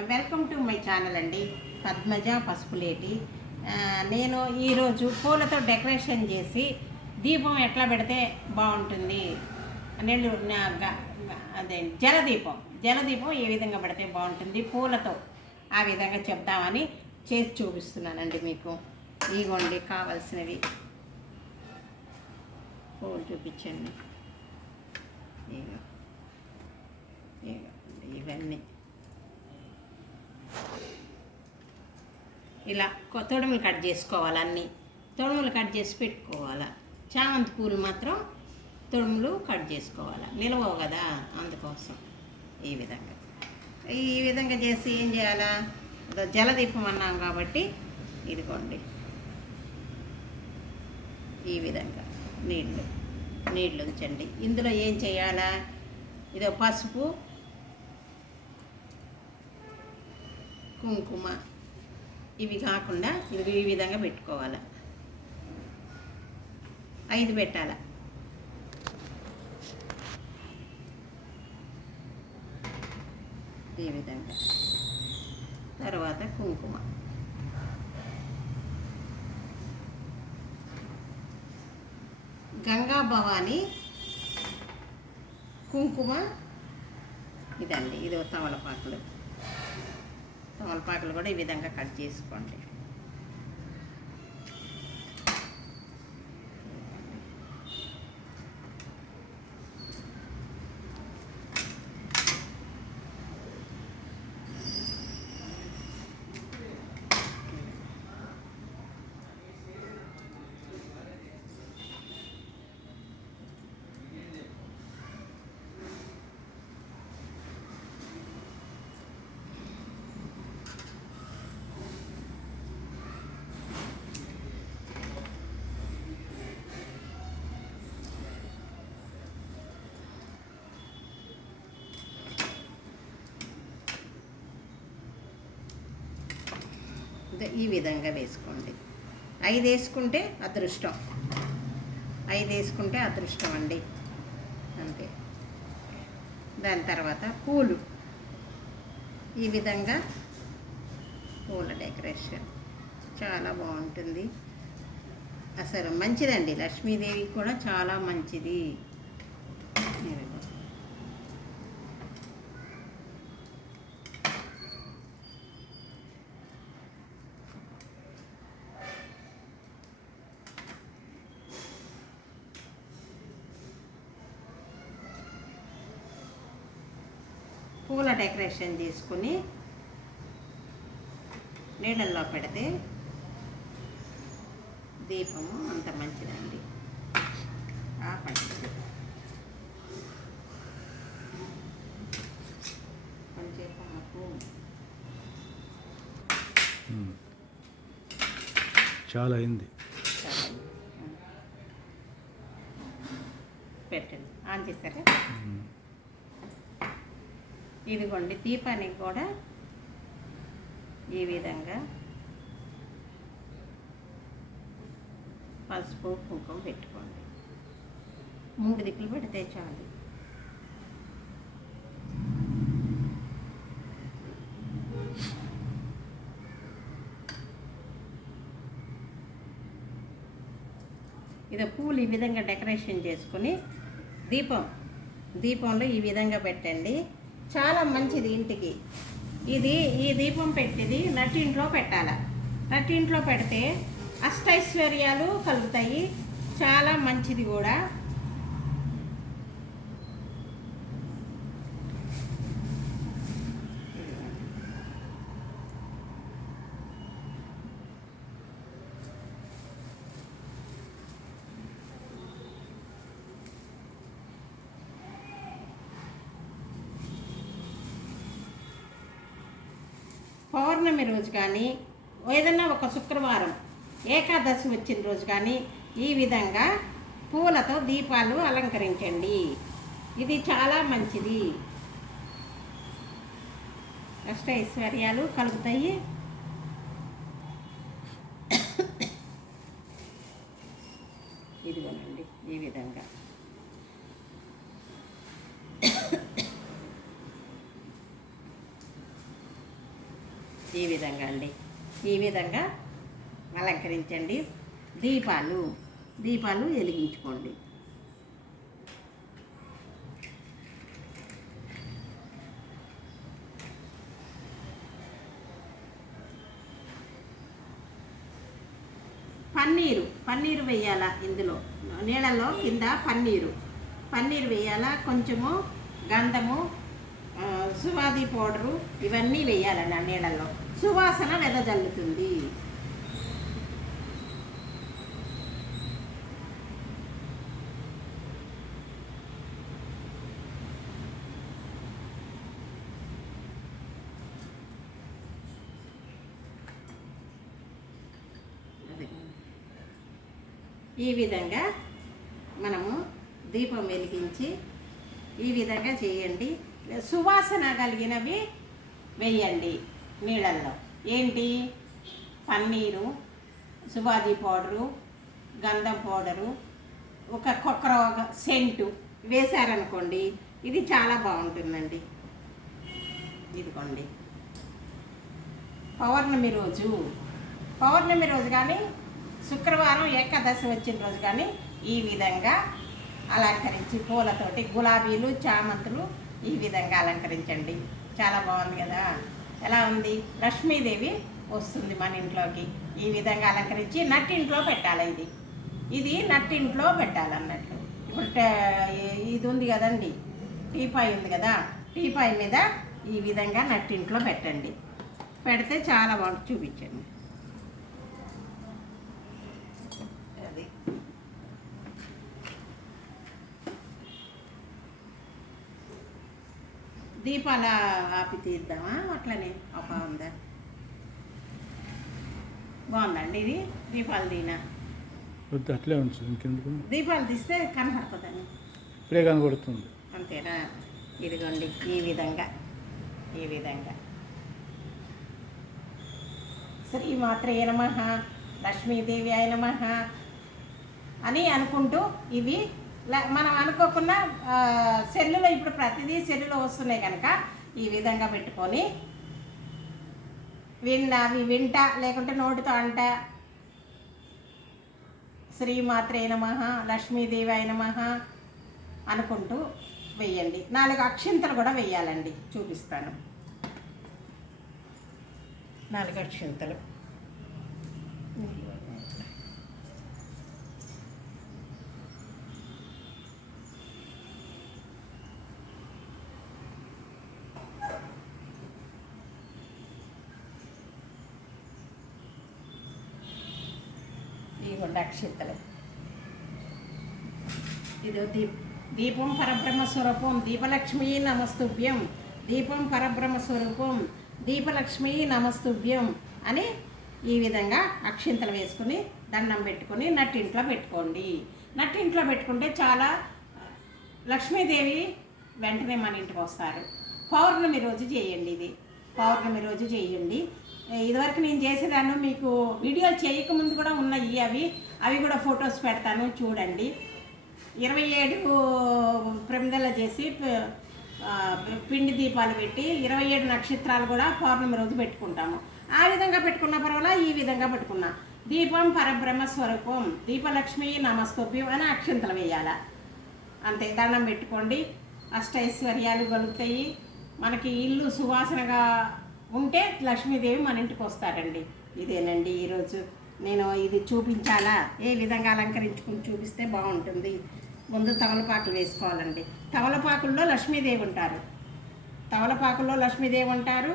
Welcome to my channel అండి. Padmaja Pasupuleti. Uh, నేను ఈరోజు పూలతో డెకరేషన్ చేసి దీపం ఎట్లా పెడితే బాగుంటుంది? నేను అదే జలదీపం. జలదీపం ఏ విధంగా పెడితే బాగుంటుంది పూలతో. ఆ విధంగా చెప్దామని చేసి చూపిస్తున్నానండి మీకు. ఇగోండి కావాల్సినవి. పూలు చూపించండి. ఇవన్నీ. ఇలా తొడుములు కట్ చేసుకోవాలి అన్నీ. తొడుములు కట్ చేసి పెట్టుకోవాలి. చామంతి పూలు మాత్రం తొడుములు కట్ చేసుకోవాలి. నిలవవు కదా అందుకోసం ఈ విధంగా. ఈ విధంగా చేసి ఏం చేయాలా? జలదీపం అన్నాం కాబట్టి ఇదిగోండి. ఈ విధంగా నీళ్ళు నీళ్ళు ఉంచండి. ఇందులో ఏం చేయాలా? ఇదో పసుపు కుంకుమ. ఇవి కాకుండా ఇవి ఈ విధంగా పెట్టుకోవాలి. ఐదు పెట్టాల. ఈ విధంగా. తర్వాత కుంకుమ. గంగా భవాని కుంకుమ. ఇదండి ఇది తమలపాకులు. తమలపాకులు కూడా ఈ విధంగా కట్ చేసుకోండి. ఈ విధంగా వేసుకోండి. ఐదు వేసుకుంటే అదృష్టం. ఐదు వేసుకుంటే అదృష్టం అండి. అంతే. దాని తర్వాత పూలు. ఈ విధంగా పూల డెకరేషన్. చాలా బాగుంటుంది. అసలు మంచిదండి లక్ష్మీదేవి కూడా చాలా మంచిది. పూల డెకరేషన్ చేసుకుని నీళ్ళల్లో పెడితే దీపము అంత మంచిదండి ఆపు. ఉమ్. చాలా అయింది. పెట్టండి ఆన్ ఉమ్. ఇదిగోండి దీపానికి కూడా ఈ విధంగా పసుపు కుంకుమ పెట్టుకోండి. మూడు దిక్కులు పెడితే చాలు. ఇది పూలు ఈ విధంగా డెకరేషన్ చేసుకుని దీపం దీపంలో ఈ విధంగా పెట్టండి. చాలా మంచిది ఇంటికి. ఇది ఈ దీపం పెట్టిది నట్టింట్లో పెట్టాల. నట్టింట్లో పెడితే అష్టైశ్వర్యాలు కలుగుతాయి. చాలా మంచిది కూడా. పౌర్ణమి రోజు కానీ ఏదైనా ఒక శుక్రవారం ఏకాదశి వచ్చిన రోజు కానీ ఈ విధంగా పూలతో దీపాలు అలంకరించండి. ఇది చాలా మంచిది. అష్ట ఐశ్వర్యాలు కలుగుతాయి. ఇదిగోనండి ఈ విధంగా. ఈ విధంగా అండి. ఈ విధంగా అలంకరించండి. దీపాలు దీపాలు వెలిగించుకోండి. పన్నీరు పన్నీరు వేయాలా ఇందులో? నీళ్ళలో కింద పన్నీరు. పన్నీరు వేయాలా? కొంచెము గంధము సువాది పౌడరు ఇవన్నీ వేయాలండి ఆ నీళ్ళల్లో. సువాసన వెదజల్లుతుంది. ఈ విధంగా మనము దీపం వెలిగించి ఈ విధంగా చేయండి. సువాసన కలిగినవి వేయండి నీళ్ళల్లో. ఏంటి? పన్నీరు సుబాది పౌడరు గంధం పౌడరు ఒక కొక్కర సెంటు వేశారనుకోండి ఇది చాలా బాగుంటుందండి. ఇదిగోండి. పౌర్ణమి రోజు పౌర్ణమి రోజు కానీ శుక్రవారం ఏకాదశి వచ్చిన రోజు కానీ ఈ విధంగా అలంకరించి పూలతోటి గులాబీలు చామంతులు ఈ విధంగా అలంకరించండి. చాలా బాగుంది కదా? ఎలా ఉంది? లక్ష్మీదేవి వస్తుంది మన ఇంట్లోకి. ఈ విధంగా అలంకరించి నట్టింట్లో పెట్టాలి ఇది. ఇది నట్టింట్లో పెట్టాలన్నట్లు. ఇప్పుడు ఇది ఉంది కదండి. టీపాయ్ ఉంది కదా? టీపాయ్ మీద ఈ విధంగా నట్టింట్లో పెట్టండి. పెడితే చాలా బాగుంటుంది. చూపించండి అది దీపాల ఆపి తీద్దామా? అట్లనే ఒక ఉందా బాగుందండి ఇది. దీపాలు దీనా. అట్లే ఇంకెందుకు? దీపాలు తీస్తే కనపడుతుందని ఇప్పుడే కనబడుతుంది. అంతేనా? ఇదిగోండి ఈ విధంగా. ఈ విధంగా. శ్రీమాత్రే నమ. లక్ష్మీదేవి అయి నమ. అని అనుకుంటూ ఇవి మనం అనుకోకుండా సెల్లులో ఇప్పుడు ప్రతిదీ సెల్లులో వస్తున్నాయి కనుక ఈ విధంగా పెట్టుకొని విన్న అవి వింటా లేకుంటే నోటితో అంట. శ్రీమాత్రే నమ లక్ష్మీదేవి అయిన నమ అనుకుంటూ వెయ్యండి నాలుగు అక్షింతలు కూడా వెయ్యాలండి చూపిస్తాను. నాలుగు అక్షింతలు. ఇదిగోండి ఇదో దీప్ దీపం పరబ్రహ్మ స్వరూపం దీపలక్ష్మి నమస్తుభ్యం. దీపం పరబ్రహ్మ స్వరూపం దీపలక్ష్మి నమస్తుభ్యం అని ఈ విధంగా అక్షింతలు వేసుకుని దండం పెట్టుకొని నట్టింట్లో పెట్టుకోండి. నట్టింట్లో పెట్టుకుంటే చాలా లక్ష్మీదేవి వెంటనే మన ఇంటికి వస్తారు. పౌర్ణమి రోజు చేయండి ఇది. పౌర్ణమి రోజు చేయండి. ఇదివరకు నేను చేసేదాన్ని మీకు వీడియోలు చేయకముందు కూడా ఉన్నాయి అవి. అవి కూడా ఫొటోస్ పెడతాను చూడండి. ఇరవై ఏడు ప్రమిదల చేసి పిండి దీపాలు పెట్టి ఇరవై ఏడు నక్షత్రాలు కూడా పౌర్ణమి రోజు పెట్టుకుంటాము. ఆ విధంగా పెట్టుకున్న పర్వాలా ఈ విధంగా పెట్టుకున్నా. దీపం పరబ్రహ్మ స్వరూపం. దీపలక్ష్మి నమస్తోప్యం అని అక్షంతలు వేయాల. అంతే దండం పెట్టుకోండి. అష్టైశ్వర్యాలు కలుగుతాయి మనకి ఇల్లు సువాసనగా ఉంటే లక్ష్మీదేవి మన ఇంటికి వస్తారండి. ఇదేనండి ఈరోజు. నేను ఇది చూపించాలా? ఏ విధంగా అలంకరించుకుని చూపిస్తే బాగుంటుంది? ముందు తమలపాకులు వేసుకోవాలండి. తమలపాకుల్లో లక్ష్మీదేవి ఉంటారు. తమలపాకుల్లో లక్ష్మీదేవి ఉంటారు.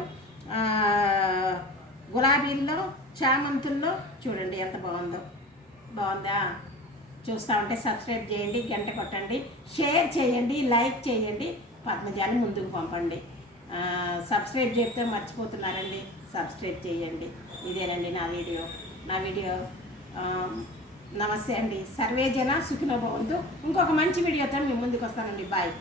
గులాబీల్లో చామంతుల్లో చూడండి ఎంత బాగుందో. బాగుందా? చూస్తూ ఉంటే సబ్స్క్రైబ్ చేయండి గంట కొట్టండి షేర్ చేయండి లైక్ చేయండి పద్మజాని ముందుకు పంపండి. సబ్స్క్రైబ్ చేస్తే మర్చిపోతున్నారండి సబ్స్క్రైబ్ చేయండి. ఇదేనండి నా వీడియో. నా వీడియో నమస్తే అండి. సర్వే జన సుఖినో భవంతు. ఇంకొక మంచి వీడియోతో మీ ముందుకు వస్తానండి. బాయ్.